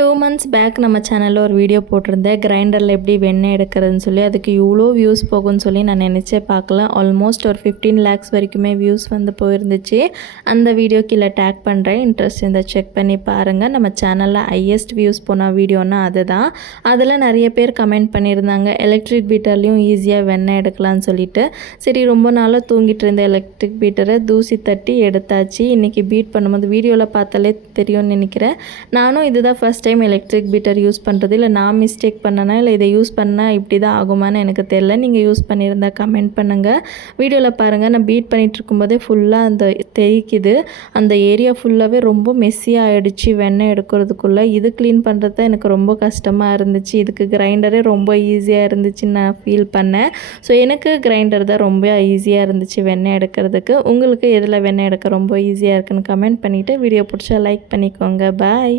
2 months back நம்ம சேனலில் ஒரு வீடியோ போட்டிருந்தேன், கிரைண்டரில் எப்படி வெண்ணெய் எடுக்கிறதுன்னு சொல்லி. அதுக்கு இவ்வளோ வியூஸ் போகும்னு சொல்லி நான் நினச்சே பார்க்கல. ஆல்மோஸ்ட் ஒரு 15 lakhs வரைக்குமே வியூஸ் வந்து போயிருந்துச்சு. அந்த வீடியோ கீழே டேக் பண்ணுறேன், இன்ட்ரெஸ்ட் இருந்தால் செக் பண்ணி பாருங்கள். நம்ம சேனலில் ஹையஸ்ட் வியூஸ் போன வீடியோனா அதுதான். அதில் நிறைய பேர் கமெண்ட் பண்ணியிருந்தாங்க, எலக்ட்ரிக் பீட்டர்லேயும் ஈஸியாக வெண்ணெய் எடுக்கலான்னு சொல்லிட்டு. சரி, ரொம்ப நாளாக தூங்கிட்டு இருந்த எலக்ட்ரிக் பீட்டரை தூசி தட்டி எடுத்தாச்சு. இன்றைக்கி பீட் பண்ணும்போது வீடியோவில் பார்த்தாலே தெரியும்னு நினைக்கிறேன். நானும் இதுதான் first time electric beater use பண்ணுறது. இல்லை நான் மிஸ்டேக் பண்ணனா, இல்லை இதை யூஸ் பண்ணால் இப்படி தான் ஆகுமான்னு எனக்கு தெரியல. நீங்கள் யூஸ் பண்ணியிருந்தால் கமெண்ட் பண்ணுங்கள். வீடியோவில் பாருங்கள், நான் பீட் பண்ணிகிட்டு இருக்கும்போதே ஃபுல்லாக அந்த தெரிக்குது. அந்த ஏரியா ஃபுல்லாகவே ரொம்ப மெஸ்ஸியாக ஆகிடுச்சு வெண்ணெய் எடுக்கிறதுக்குள்ளே. இது க்ளீன் பண்ணுறது தான் எனக்கு ரொம்ப கஷ்டமாக இருந்துச்சு. இதுக்கு கிரைண்டரே ரொம்ப ஈஸியாக இருந்துச்சுன்னு நான் ஃபீல் பண்ணேன். ஸோ எனக்கு கிரைண்டர் தான் ரொம்ப ஈஸியாக இருந்துச்சு வெண்ணெய் எடுக்கிறதுக்கு. உங்களுக்கு எதில் வெண்ணெய் எடுக்க ரொம்ப ஈஸியாக இருக்குன்னு கமெண்ட் பண்ணிவிட்டு வீடியோ பிடிச்சா லைக் பண்ணிக்கோங்க. பாய்.